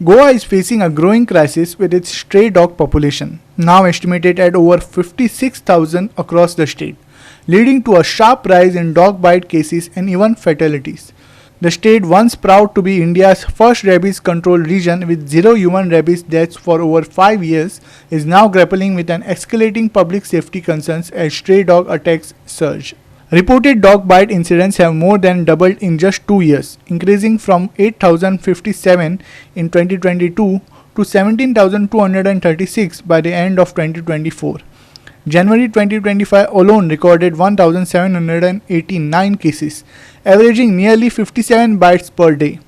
Goa is facing a growing crisis with its stray dog population, now estimated at over 56,000 across the state, leading to a sharp rise in dog bite cases and even fatalities. The state, once proud to be India's first rabies control region with zero human rabies deaths for over 5 years, is now grappling with an escalating public safety concerns as stray dog attacks surge. Reported dog bite incidents have more than doubled in just 2 years, increasing from 8,057 in 2022 to 17,236 by the end of 2024. January 2025 alone recorded 1,789 cases, averaging nearly 57 bites per day.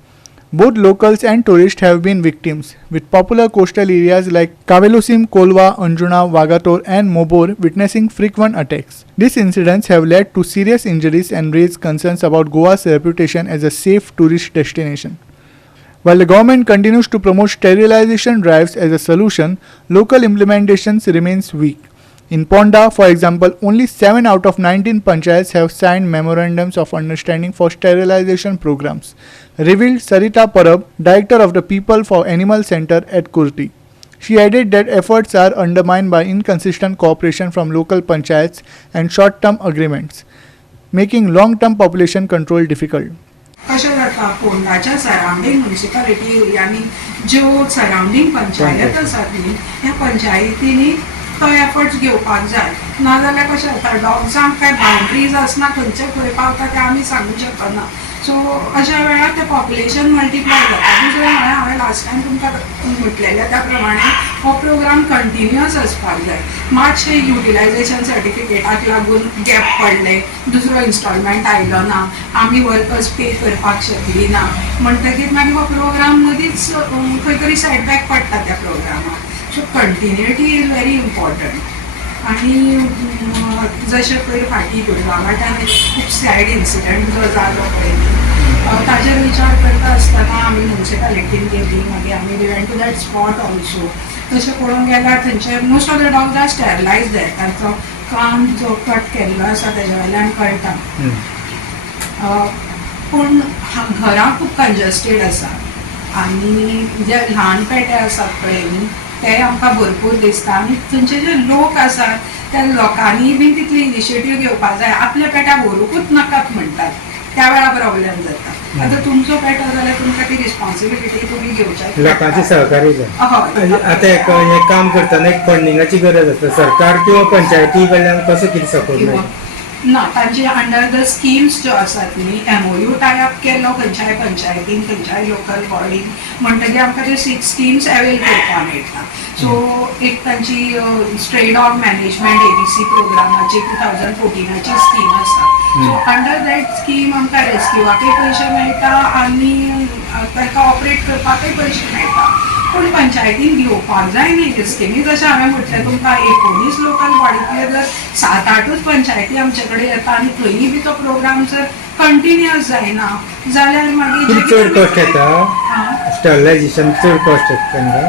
Both locals and tourists have been victims, with popular coastal areas like Kavelosim, Kolva, Anjuna, Vagator, and Mobor witnessing frequent attacks. These incidents have led to serious injuries and raised concerns about Goa's reputation as a safe tourist destination. While the government continues to promote sterilization drives as a solution, local implementations remains weak. In Ponda, for example, only 7 out of 19 panchayats have signed memorandums of understanding for sterilization programs, revealed Sarita Parab, director of the People for Animal Center at Kurti. She added that efforts are undermined by inconsistent cooperation from local panchayats and short-term agreements, making long-term population control difficult. कशें जाता फोंडाच्या surrounding municipality एरियांनी ज्यो surrounding panchayat आसात न्ही ह्या पंचायतींनी तो efforts घेवपाक जाय नाजाल्यार कशें जाता डॉग्सांक काय बाउंड्रीज आसना खंयचे खंय पावता ते आमी सांगूंक शकना सो अशा वेळार ते पॉप्युलेशन मल्टिप्लाय जाता दुसरें म्हळ्यार हांवें लास्ट टायम तुमकां म्हटलेलें त्या प्रमाणे हो प्रोग्राम कंटिन्युअस आसपाक जाय मातशें युटिलायझेशन सर्टिफिकेटाक लागून गॅप पडले दुसरो इन्स्टॉलमेंट आयलो ना आमी वर्कर्स पे करपाक शकली ना म्हणटकीर मागीर हो प्रोग्राम मदींच खंय तरी सेटबॅक पडटा त्या प्रोग्रामाक so continuity is very important आणि जशें पयर फाटीं दुर्गामाटान खूब सॅड इन्सिडंट जो जालो पळय ताजेर विचार करता आसतना आमी म्युनिसिपालिटीन गेलीं मागीर आमी we went to that spot also तशें पळोवंक गेल्यार थंयचे most of the dogs are sterilised तांचो कान जो कट केल्लो आसा तेजे वयल्यान कळटा पूण घरां खूब कंजस्टेड आसा आनी जे ल्हान पेटे आसात पळय न्ही ते आमकां भरपूर दिसता आनी थंयचे जे लोक आसात त्या लोकांनी बी तितली इनिशिएटीव घेवपाक जाय आपल्या पेट्याक व्हरूंकूच नाकात म्हणटात त्या वेळार प्रॉब्लेम जाता आतां तुमचो पेटो जाल्यार तुमकां ती रिस्पॉन्सिबिलिटी तुमी घेवच्यात लोकांचे सहकार्य जाय हय आतां हें काम करतना एक फंडिंगाची गरज आसता सरकार किंवा पंचायती कडल्यान कसो कितें सपोर्ट मेळटा ना तांचे अंडर द स्किम्स ज्यो आसात न्ही MOU टायप केलो खंयच्याय पंचायतीन खंयच्याय लोकल बॉडीन म्हणटकीर आमकां त्यो 6 स्किम्स अवेल करपाक मेळटा सो एक तांची स्ट्रे डॉग मॅनेजमेंट ABC प्रोग्रामाची 2014ची स्कीम आसा सो अंडर दॅट स्कीम आमकां रेस्क्यूवाकय पयशे मेळटा आनी ताका ऑपरेट करपाकय पयशे मेळटा पूण पंचायतीन घेवपाक जाय न्ही ह्यो स्किमी जशें हांवें म्हटलें तुमकां 19 लोकल बॉडींतले जर 7-8 पंचायती आमचे कडेन येता आनी थंयय बी तो प्रोग्राम जर कंटिन्युअस जायना जाल्यार मागीर चड कॉस्ट येता स्टेरिलायझेशन चड कॉस्ट येता तांकां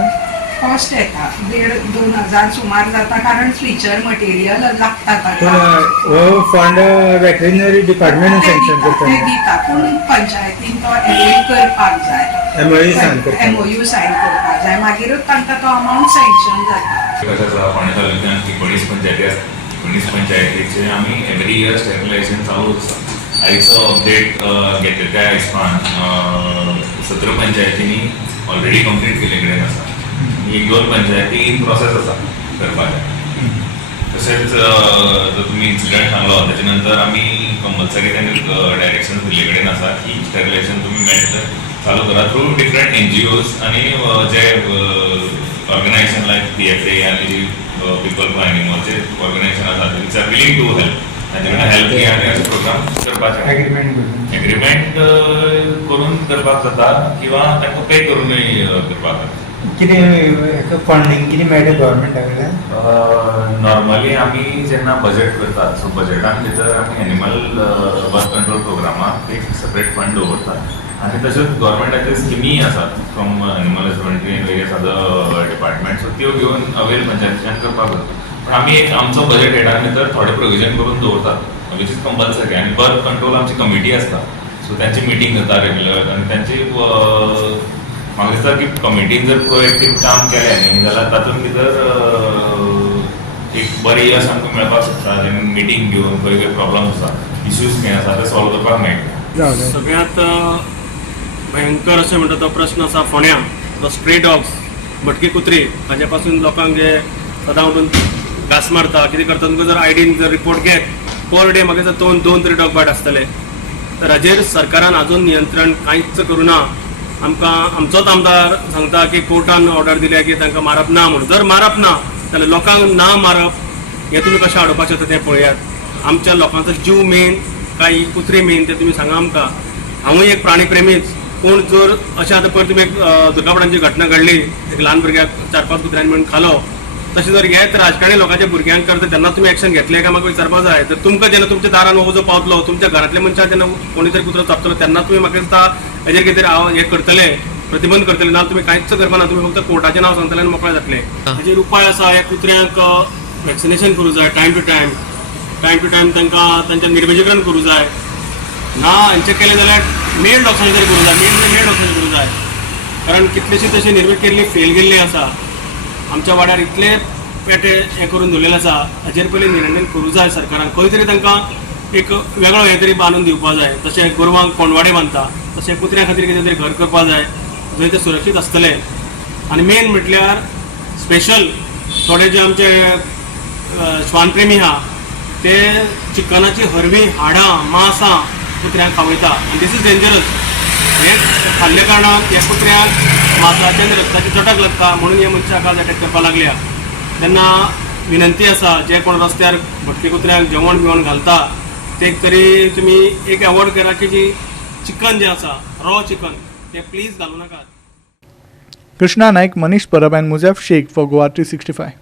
कॉस्ट येता 1,500-2,000 सुमार जाता कारण स्ट्रिचर मटेरियल लागता ताका हो फंड वेटरिनरी डिपार्टमेंट सँक्शन करता दिता पूण पंचायतीन तो अवेल करपाक जाय MOU सायन करपाक जाय मागीरूच तांकां तो अमावंट सँक्शन जाता कशें आसा फोंडा तालुक्यांत 19 पंचायती आसा 19 पंचायतीचे आमी एवरी इयर स्टेरिलायझेशन चालू आसा आयचो अपडेट घेतले त्या हिसपान 17 पंचायतींनी ऑलरेडी कंप्लीट केले कडेन आसा एक 2 पंचायती इन प्रोसेस आसा करपाचें तशेंच जो तुमी इन्सिडंट सांगलो तेच्या नंतर आमी कंपल्सरी तांकां डायरेक्शन दिल्ले कडेन आसा की स्टेरिलायझेशन तुमी मेळटा चालू करा थ्रू डिफरंट NGOs आणि जे ऑर्गनायझेशन लायक PFA आणि पीपल फॉर एनिमल जे ऑर्गनायझेशन आसा which are willing to help तांचे कडेन हेल्प घेयात असो प्रोग्राम करपाचें एग्रीमेंट करून करपाक जाता किंवा तांकां पे करूनय करपाक जाता कितें फंडिंग कितें मेळटा गव्हर्मेंटा कडल्यान नॉर्मली आमी जेन्ना बजेट करतात सो बजेटान भितर आमी एनिमल बर्थ कंट्रोल प्रोग्रामाक एक सेपरेट फंड दवरतात आणि तशेंच गव्हर्मेंटाच्यो स्किमी आसात from animal husbandry end various other department so त्यो घेवन अवेल पंचायतीच्यान करपाक जाता पण आमी एक आमचो बजेट हेडा भितर थोडें प्रोविजन करून दवरतात वीच इज कंपल्सरी आनी बर्थ कंट्रोल आमची कमिटी आसता सो तांची मिटींग जाता रेग्युलर आनी तांची म्हाका दिसता की कमिटीन जर प्रोएक्टीव काम केलें न्ही जाल्यार तातूंत भितर एक बरी यश आमकां मेळपाक शकता. मिटींग घेवन खंय खंय प्रॉब्लम्स आसा, इश्यूज खंय आसा ते सॉल्व करपाक मेळटा. सगळ्यात भयंकर अशें म्हणटा तो प्रश्न आसा फोंड्या, तो स्ट्रे डॉग्स, भटकी कुत्री, हाजे पासून लोकांक जे सदां उठून घास मारता, कितें करता, तुमकां जर आयडीन जर रिपोर्ट घेत पर डे म्हाका दिसता दोन तरी डॉग बायट आसतले. तर हाजेर सरकारान आजून नियंत्रण कांयच करूना. आमकां आमचोच आमदार सांगता की कोर्टान ऑर्डर दिल्या की तांकां मारप ना म्हणून. जर मारप ना जाल्यार लोकांक ना मारप हें तुमी कशें हाडोवपाक शकता तें पळयात. आमच्या लोकांचो जीव मेन काय ही कुत्री मेन तें तुमी सांगा आमकां. हांवूय एक प्राणी प्रेमीच, पूण जर अशें आतां पयर तुमी एक दुर्गापणाची घटना घडली, एक ल्हान भुरग्याक 4-5 कुत्र्यांनी म्हणून खालो, तशें जर हेच राजकारणी लोकांच्या भुरग्यांक करता तेन्ना तुमी एक्शन घेतले काय म्हाका विचारपाक जाय. तर तुमकां जेन्ना तुमच्या दारान उजो पावतलो, तुमच्या घरांतल्या मनशाक जेन्ना कोणी तरी कुत्रो चाबतलो तेन्ना तुमी म्हाका दिसता हेजेर कितें हें करतले, प्रतिबंध करतले. ना तुमी कांयच करपाना, तुमी फक्त कोर्टाचें नांव सांगतले आनी मोकळे जातले. हाजेर उपाय आसा, ह्या कुत्र्यांक वॅक्सिनेशन करूं जाय टायम टू टायम तांकां तांचें निर्वेजीकरण करूं जाय. ना हांचें केलें जाल्यार मेल डॉक्टरांचें तरी करूं जाय, मेल डॉक्टरांचें करूं जाय. कारण कितलेशीं तशी निर्वे केल्ली फेल गेल्ली आसा. आमच्या वाड्यार इतले पेटे हें करून दवरलेले आसा, हाजेर पयलीं निर्णय करूं जाय सरकारान. खंय तरी तांकां एक वेगळो हें तरी बांदून दिवपा जाय. जशें गोरवांक कोणवाडे बांदता तशें कुत्र्यां खातीर कितें तरी घर करपा जाय, जंय ते सुरक्षीत आसतले. आनी मेन म्हटल्यार स्पेशल थोडे जे आमचे श्वानप्रेमी आहा ते चिकनाची हरवीं, हाडां, मांसां कुत्र्यांक खावयता. आनी दीस इज डेंजरस. हें खाल्ल्या कारणान ह्या कुत्र्यांक मांसाचे आनी रक्ताची चटक लागता, म्हणून हे मनशाक आज अटॅक करपाक लागल्या. तेन्ना विनंती आसा, जे कोण रस्त्यार भटके कुत्र्यांक जेवण बिवण घालता ते तरी तुमी एक अवॉयड करा की जी चिकन जें आसा, रॉ चिकन, तें प्लीज घालूं नाकात. Krishna Naik, Manish Parab and Muzaf Sheikh for Goa 365.